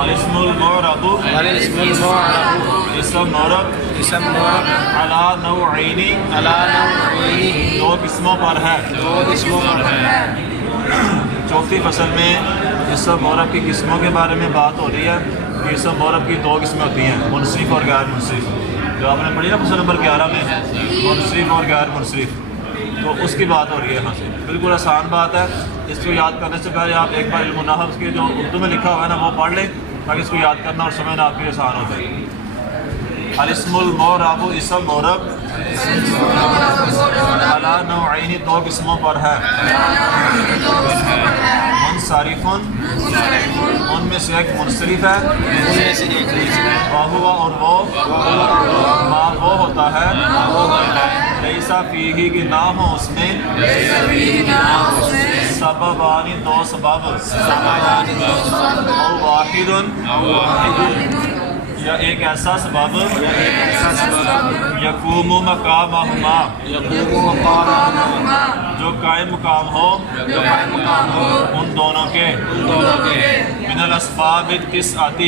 الاسم المعرب اسم معرب علی نوعین دو قسموں پر ہے. چوتھی فصل میں اسم معرب کی قسموں کے بارے میں بات ہو رہی ہے. اسم معرب کی دو قسمیں ہوتی ہیں، منصرف اور غیر منصرف. جو آپ نے پڑھی نا فصل نمبر 11 میں، منصرف اور غیر منصرف، تو اس کی بات ہو رہی ہے یہاں سے. بالکل آسان بات ہے. اس کو یاد کرنے سے پہلے آپ ایک بار علم النحو کے جو اردو میں لکھا ہوا ہے نا وہ پڑھ لیں تاکہ اس کو یاد کرنا اور سمجھنا آپ کے لیے آسان ہو جائے. الاسم المعرب اسم معرب علی نوعین دو قسموں پر ہے. منصرف ان میں سے ایک منصرف ہے، وہو اور وہ ما وہ ہوتا ہے لیس فیہ کہ نہ ہو اس میں سببانی دو سبب او واحد یا ایک ایسا سبب یقوم مقامہما جو قائم مقام ہو ان دونوں کے من الاسباب التسعۃ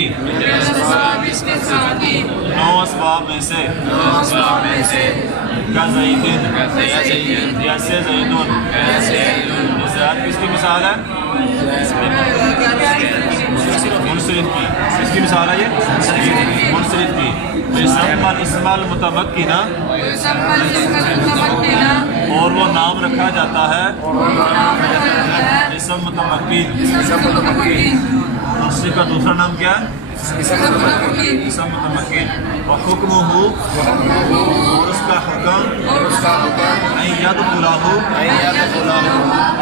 9 اسباب میں سے کزیدن جیسے زیدن. زید کس کی مثال ہے؟ منصرف کی. کس کی مثال ہے یہ؟ منصرف کی. اسم المتمکن اور وہ نام رکھا جاتا ہے اسم متمکن. منصرف کا دوسرا نام کیا ہے؟ اسم متمکن. وحکمہ اور اس کا حکم ان یدخلہ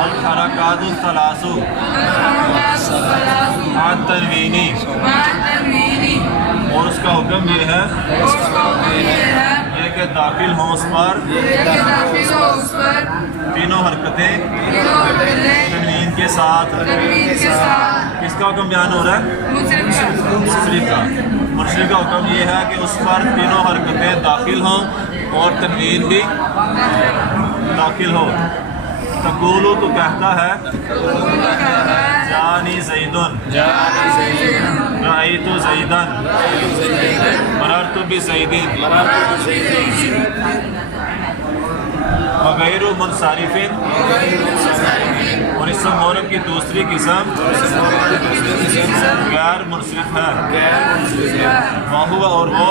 الحرکات الثلاث مع التنوین اور اس کا حکم یہ ہے کہ داخل ہوں اس پر تینوں حرکتیں تنوین کے ساتھ. کس کا حکم بیان ہو رہا ہے؟ منصرف کا. منصرف کا حکم یہ ہے کہ اس پر تینوں حرکتیں داخل ہوں اور تنوین بھی داخل ہو. تقولو تو کہتا ہے جانی زیدن رأیت زیدن مررت بزیدن. وغیر منصرف اور اسم معرب کی دوسری قسم غیر منصرف ہے. وہو اور وہ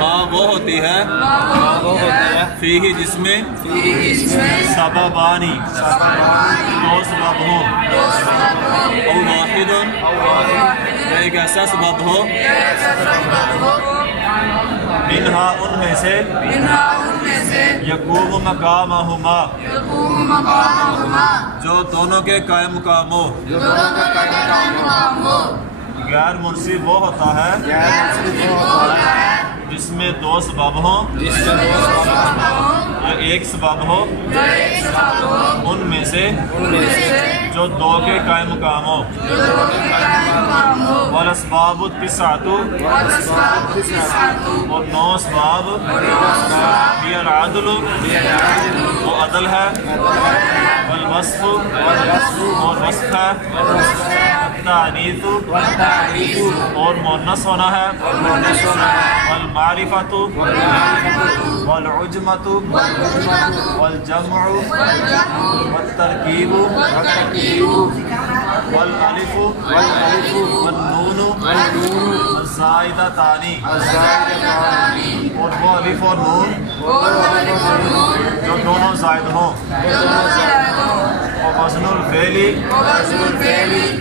ما وہ ہوتی ہے فیہ جس میں سببانی دو سبب ہوں او واحد ایک ایسا سبب ہو منہا ان میں سے یقوم مقامہما جو دونوں کے قائم مقام ہو. غیر منصرف وہ ہوتا ہے جس میں دو سبب ہوں یا ایک سبب ہو ان میں سے جو دو کے قائم مقام ہو. والاسباب التسعۃ اور 9 اسباب ہی العدل وہ عدل ہے، والوصف اور وصف ہے، التعنیث اور مؤنث ہونا ہے، والمعرفۃ والعجمۃ والجمع والترکیب والالف والنون والزائدتان اور وہ الف اور نون جو دونوں زائد ہوں. وزن الفعل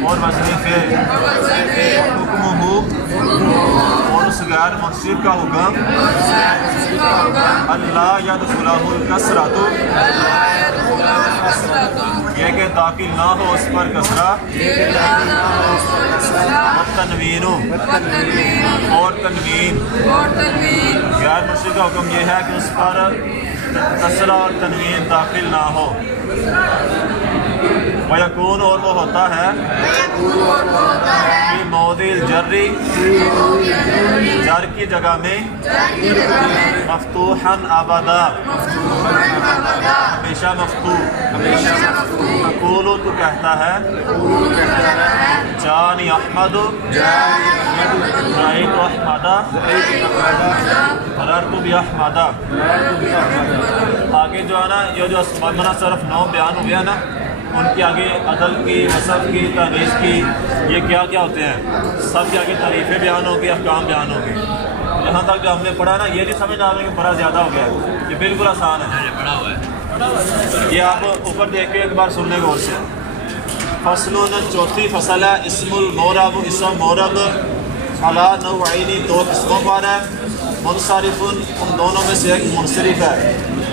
اور وزن فعل. حکمہ اور اس غیر منصرف کا حکم اللہ یدخلہ الکسرۃ یہ کہ داخل نہ ہو اس پر کسرہ، والتنوین اور تنوین. غیر منصرف کا حکم یہ ہے کہ اس پر کسرہ اور تنوین داخل نہ ہو. ویکون اور وہ ہوتا ہے فی موضع الجر جر کی جگہ میں مفتوحا ابدا ہمیشہ مفتوح. تقول تو کہتا ہے جانی अहमद रअयतु अहमदा मररतु बिअहमदा। आगे जो है ना ये जो असमाना सिर्फ 9 बयान हुए हैं ना, उनके आगे अदल की, वसफ़ की, तारीफ़ की, ये क्या क्या होते हैं, सब के आगे तारीफ़ें बयान होगी, अहकाम बयान होगी। यहाँ तक जो हमने पढ़ा ना, ये नहीं समझ आ रहा कि बड़ा ज़्यादा हो गया है, ये बिल्कुल आसान है। ये आप ऊपर देख के एक बार सुनने गौर से। फसलुन, चौथी फसल है। इस्मुल मोरब, इसम मोरब अला नौईनी, 2 किस्मों पर है। मुनसरिफुन, उन दोनों में से एक मुनसरिफ है।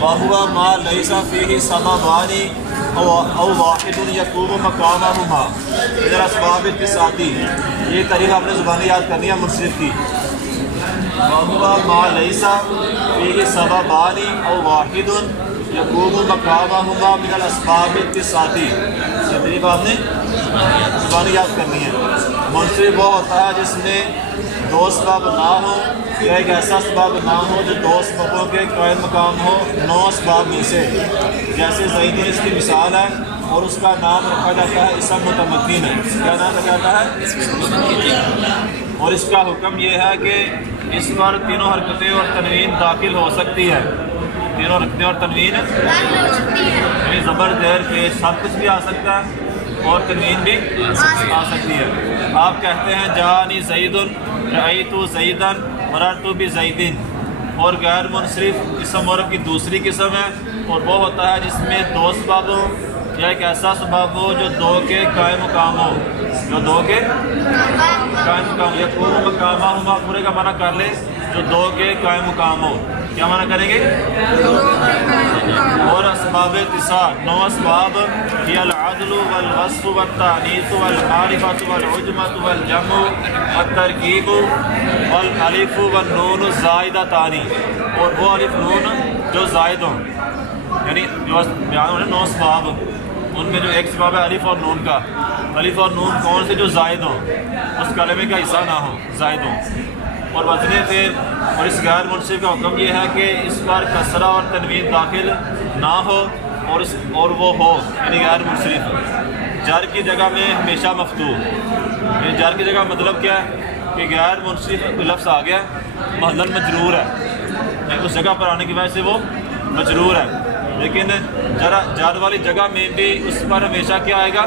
वहुवा मा लैसा फीही सबाबानी औ वाहिदुन यकूमु मकामहुमा मिनल अस्बाब तिसाती। ये तारीफ आपने ज़ुबानी याद करनी है मुनसरिफ की। वहुवा मा लैसा फीही सबाबानी औ वाहिदुन यकूमु मकामहुमा मिनल अस्बाब तिसाती। ये तारीफ आपने ज़ुबानी याद करनी है। मुनसरिफ वो होता है जिसमें 2 सबब ना हो, या एक ऐसा सबब ना हो जो 2 सबबों के कायम मकाम हो 9 सबब में से। जैसे ज़ैदुन इसकी मिसाल है, और उसका नाम रखा जाता है इसम मुतमक्किन है। क्या नाम रखा जाता है? और इसका हुक्म ये है कि इस पर तीनों हरकतें और तनवीन दाखिल हो सकती है। तीनों हरकतें और तनवीन, यानी ज़बर, ज़ेर, पेश, सब कुछ भी आ सकता है और तनवीन भी आ सकती है। आप कहते हैं जानी ज़ैदुन, रअयतु ज़ैदन, मररतु बिज़ैदिन। और गैर मुनसरिफ इसम मोरब की दूसरी किस्म है, और वो होता है जिसमें 2 सबब हो, या एक ऐसा सबब हो जो 2 के कायम मकाम हो, जो 2 के कायम मकाम। यकूमु मकामहुमा, पूरे का माना कर ले, जो 2 के कायम मकाम हो। क्या माना करेंगे? और असबाब तिसा, 9 असबाब हियल अदलु वल वस्फ़ु वत तानीस वल मारिफतु वल उजमतु वल जमु वत तरकीबु वल अलिफ़ु वन नून ज़ाइदतानी। और वो अलिफ नून जो ज़ायद हों, यानी जो बयान होने 9 असबाब, उनमें जो एक सबब है अलिफ और नून का। अलिफ और नून कौन से? जो ज़ायद हों, उस कलमे का हिस्सा ना हो, ज़ायद हों। और वज़ने पे और इस गैर मुनसरिफ का हुक्म ये है कि इस पर कसरा और तनवीन दाखिल ना हो, और वो हो, यानी गैर मुनसरिफ। जर की जगह में हमेशा मफ्तूह, यानी जर की जगह मतलब क्या है कि गैर मुनसरिफ कोई लफ्ज़ आ गया, महलन मजरूर है, उस जगह पर आने की वजह से वो मजरूर है, लेकिन जरा जर वाली जगह में भी उस पर हमेशा क्या आएगा?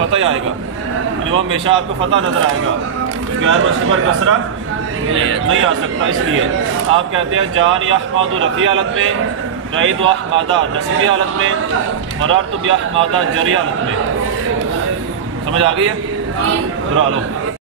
फतह आएगा, यानी वो हमेशा आपको फतह नज़र आएगा। गैर मुनसरिफ पर कसरा नहीं आ सकता। इसलिए आप कहते हैं जान अहमद रफ़ी हालत में, रअयतु अहमदा नस्बी हालत में, मररतु बिअहमदा जरी हालत में। समझ आ गई है? दोहरा लो।